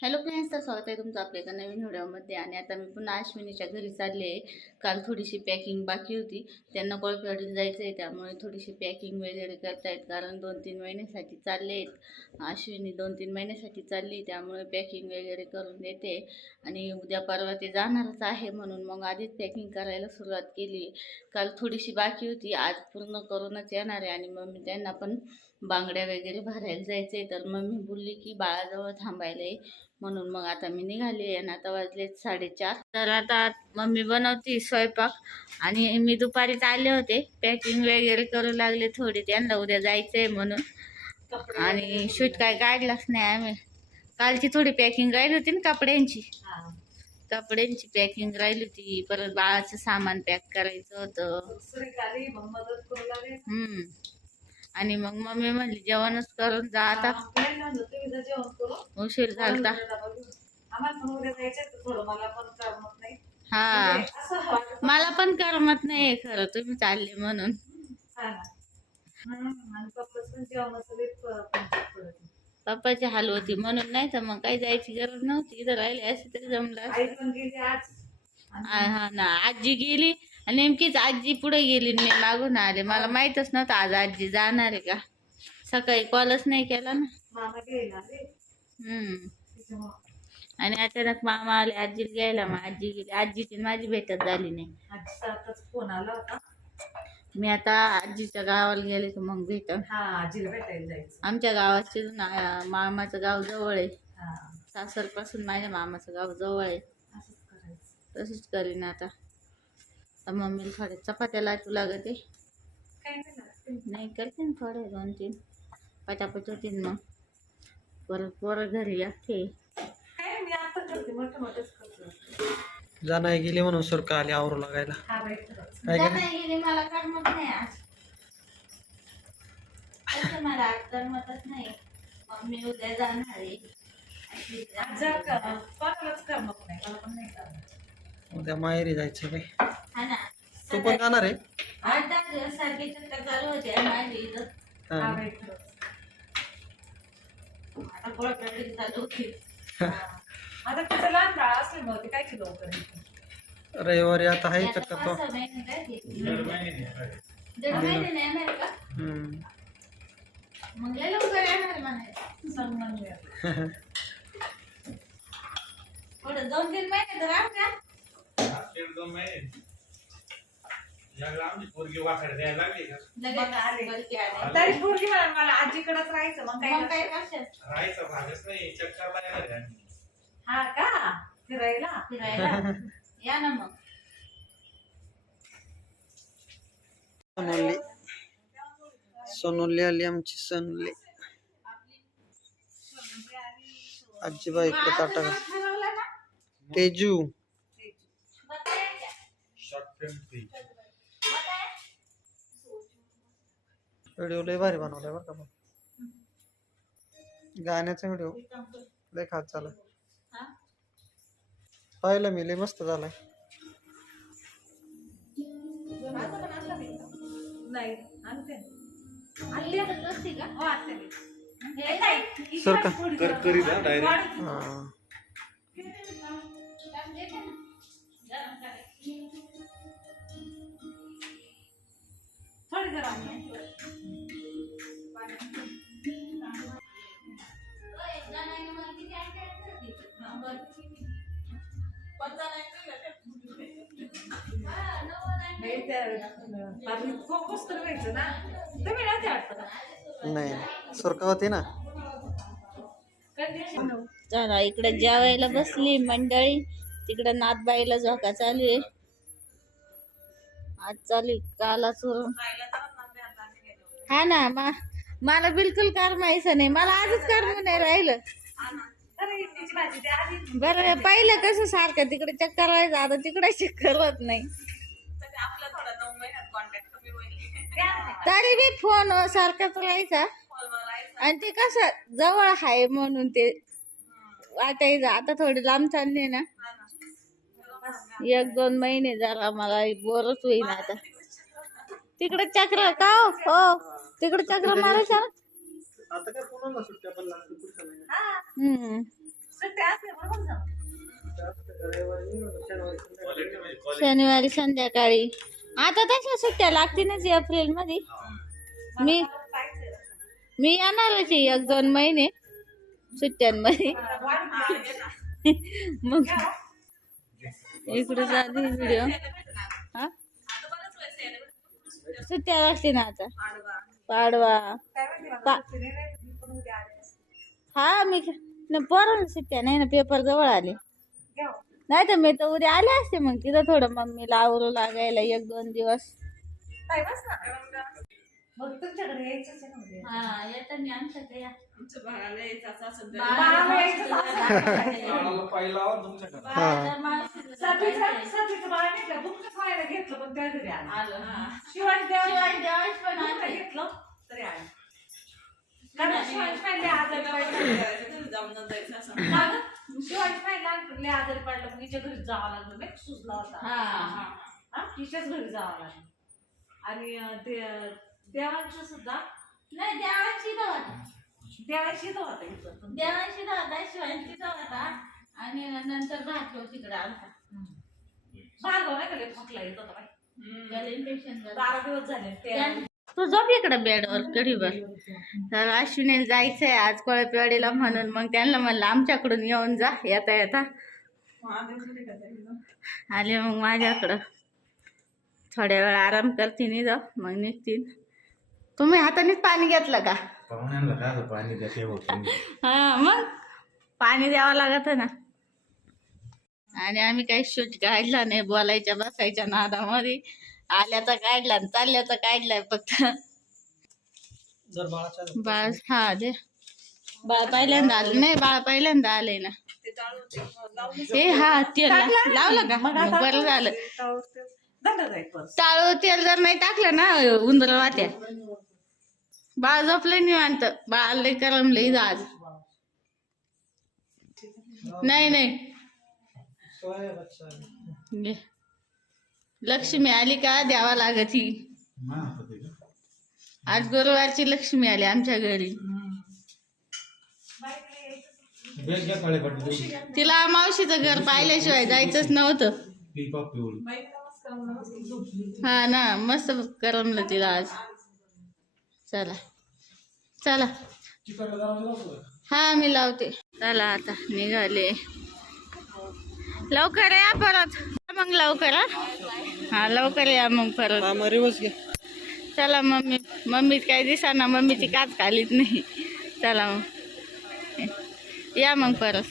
Hello friends तर स्वागत आहे तुमचं आपल्या एका नवीन व्हिडिओमध्ये. आणि आता मी पुन्हा अश्विनीच्या घरी चालले आहे. काल थोडीशी पॅकिंग बाकी होती. त्यांना कोळपेवाडीला जायचं आहे त्यामुळे थोडीशी पॅकिंग वगैरे करतायत. कारण दोन तीन महिन्यासाठी चालले आहेत. अश्विनी दोन तीन महिन्यासाठी चालली त्यामुळे पॅकिंग वगैरे करून देते. आणि उद्या परवा ते जाणारच आहे म्हणून मग आधीच पॅकिंग करायला सुरुवात केली काल थोडीशी बाकी होती आज पूर्ण करूनच येणार आहे. आणि मग मी त्यांना पण बांगड्या वगैरे भरायला जायचे तर मम्मी बोलली की बाळाजवळ थांबायला आहे म्हणून मग आता मी निघाली आणि आता वाजले साडेचार. तर आता मम्मी बनवती स्वयंपाक आणि मी दुपारीच आले होते. पॅकिंग वगैरे करू लागले थोडी. त्यांना उद्या जायचंय म्हणून. आणि शूट काय काढलाच नाही आम्ही. कालची थोडी पॅकिंग राहिली होती ना कपड्यांची. कपड्यांची पॅकिंग राहिली होती. परत बाळाचं सामान पॅक करायचं होतं. हम्म. आणि मग मम्मी म्हणली जेवणच करून जा आता. उशीर झालता. हा. मला पण करमत नाही खरं तुम्ही चालले म्हणून. पप्पाची हाल होती म्हणून नाही तर मग काही जायची गरज नव्हती. इथं राहिले असे तरी जमलं. हा हा ना. आजी गेली आणि नेमकीच आजी पुढे गेली मी मागून आले. मला माहीतच नव्हतं आज आजी जाणार आहे का? सकाळी कॉलच नाही केला ना. हम्म. आणि अचानक मामा आले आजीला घ्यायला. मग आजी गेली. आजीची माझी भेटत झाली नाही. फोन आला होता. मी आता आजीच्या गावाला गेले की मग भेट आमच्या गावाचे मामाचं गाव जवळ आहे. सासरपासून माझ्या मामाचं गाव जवळ आहे. तसंच करीन आता. तर मम्मीला थोड्या चपात्या लाटू लागते. काय नाही लागत. करते ना थोडे दोन तीन. पटापट होतीन मग. परत पोरं घरी करते जाना गेली म्हणून सुरका आली आवरू लागायला. काय नाही गेली मला करमत नाही आज. तसं मला आज करमतच नाही. मम्मी उद्या जाणार आहे. उद्या माहेरी जायचं बाई. हा ना. तू पण जाणार आहे? आठ दहा दिवस सारखी चक्कर चालू होते माझी इथं. हा. आता पोळपाटी चालू होती. आता तिचं लहान बाळ असल्यामुळे ते काय किलो रविवारी आता आहे आता चक्कर तो. महिने काय ते? दीड महिने नाही येणार का? हम्म. मग लय लवकर येणार म्हणायचं. दोन तीन महिने तर राहू द्या पोरगी वाकडे द्यायला लागली का? लगेच आले. बलकी आले. तरी पोरगी मला आजीकडेच राहायचं मग काय मग काय करशील? करशाल? राहायचा भागच नाही चक्कर आहे. हा का? फिरायला? फिरायला? या ना मग. सोनुल्ली सोनुल्ली आली आमची सोनुल्ली आजीबाई इकडे ताटा ना? तेजू. व्हिडिओ लय भारी बनवलाय बरं का पण गाण्याचा व्हिडिओ लय खास झाला? पाहिलं मी लय मस्त झालाय. लस्सी का? हो आणते मी. हे नाही. सर का करकरीत हा, नाही सुरका होती ना. चला इकडे जेवायला बसली मंडळी. तिकडे नातबाईला झोका चालू आहे. आज चालू काला चोरून हा ना मा मला बिलकुल कारमायचं नाही. मला आजच कारण नाही राहिलं. बर पाहिलं कसं सारखं तिकडे चक्कर व्हायचं आता तिकडे चक्कर होत नाही. तरी बी फोन सारखाच राहायचा. आणि ते कसं जवळ आहे म्हणून ते वाटायचं. आता थोडी लांब चालली ना. एक दोन महिने जरा मला बोरच होईल आता. तिकडे चक्र का हो? हो. तिकडे चक्र मारायचं हम्म. शनिवारी संध्याकाळी. आता तशा सुट्ट्या लागतीलच एप्रिलमध्ये. मी मी येणारच एक दोन महिने सुट्ट्यांमध्ये. मग इकडे जाते व्हिडिओ हा? सुट्ट्या लागते ना आता. पाडवा. पा- हा मी न पोरांना सुट्ट्या नाही ना पेपर जवळ आले. नाही तर मी तर उद्या आले असते मग तिथं थोडं मम्मीला आवरू लागायला एक दोन दिवस. मग तुमच्याकडे यायचंच आहे ना उद्या. हा येताना आमच्याकडे या. बाळाला यायचं असं पहिला तुमच्याकडे. सातवीचं सातवीचं बाळ निघलं बुक खायला घेतलं पण त्या घरी आलं. शिवाजी देवाची पण आता घेतलं तरी आलं. कारण शिवाजी पाहिले आजारी पडलं. मागं शिवाजी पाहिले आणले आजारी पडलं. मग हिच्या घरी जावं लागलं नाही सुचला होता. हा हा हिच्याच घरी जावं लागलं. आणि ते देवांचं सुद्धा नाही देवाची होता. देवाची होतं इथं. देवाची शिवांची इथं होता. आणि नंतर भातो तिकडे आलता. भार्गव नाही का थकला येत होता बारा दिवस झाले. ते झोप इकडे बेडवर कढीवर. तर अश्विनीला जायचंय आज कोळपेवाडीला म्हणून. मग त्यांना म्हणलं आमच्याकडून येऊन जा येता येता. आले मग माझ्याकडं. थोड्या वेळ आराम करतील जा मग निघतील तुम्ही हातानेच पाणी घेतलं का? पाणी हा मग पाणी द्यावं लागत ना. आणि आम्ही काही शूट काढला नाही बोलायच्या बसायच्या नादामध्ये. आल्याचा काढला आणि चालल्याचा काढलाय फक्त. जर बाळाच्या बाळ हा दे. बाळ पहिल्यांदा आलं. नाही बाळ पहिल्यांदा आलंय ना. हे हा तेल ला- लावलं का? मग बरं झालं. टाळू तेल जर नाही टाकलं ना उंदर वाट्या बाळ झोपलं निवांत. बाळ लय करमलंय इथं आज. नाही नाही. सोया बच्चा घे. लक्ष्मी आली का द्यावा लागत. ही आज गुरुवारची लक्ष्मी आली आमच्या घरी. तिला मावशीचं घर पाहिल्याशिवाय जायचंच नव्हतं. हा ना मस्त करमलं तिला आज. चला चला. हा मी लावते. चला आता निघाले. लवकर या परत. मग लवकर हा? लवकर या मग परत. रिवर्स चला मम्मी मम्मी काही दिसा ना मम्मीची काच खालीच नाही. चला मग. या मग परत.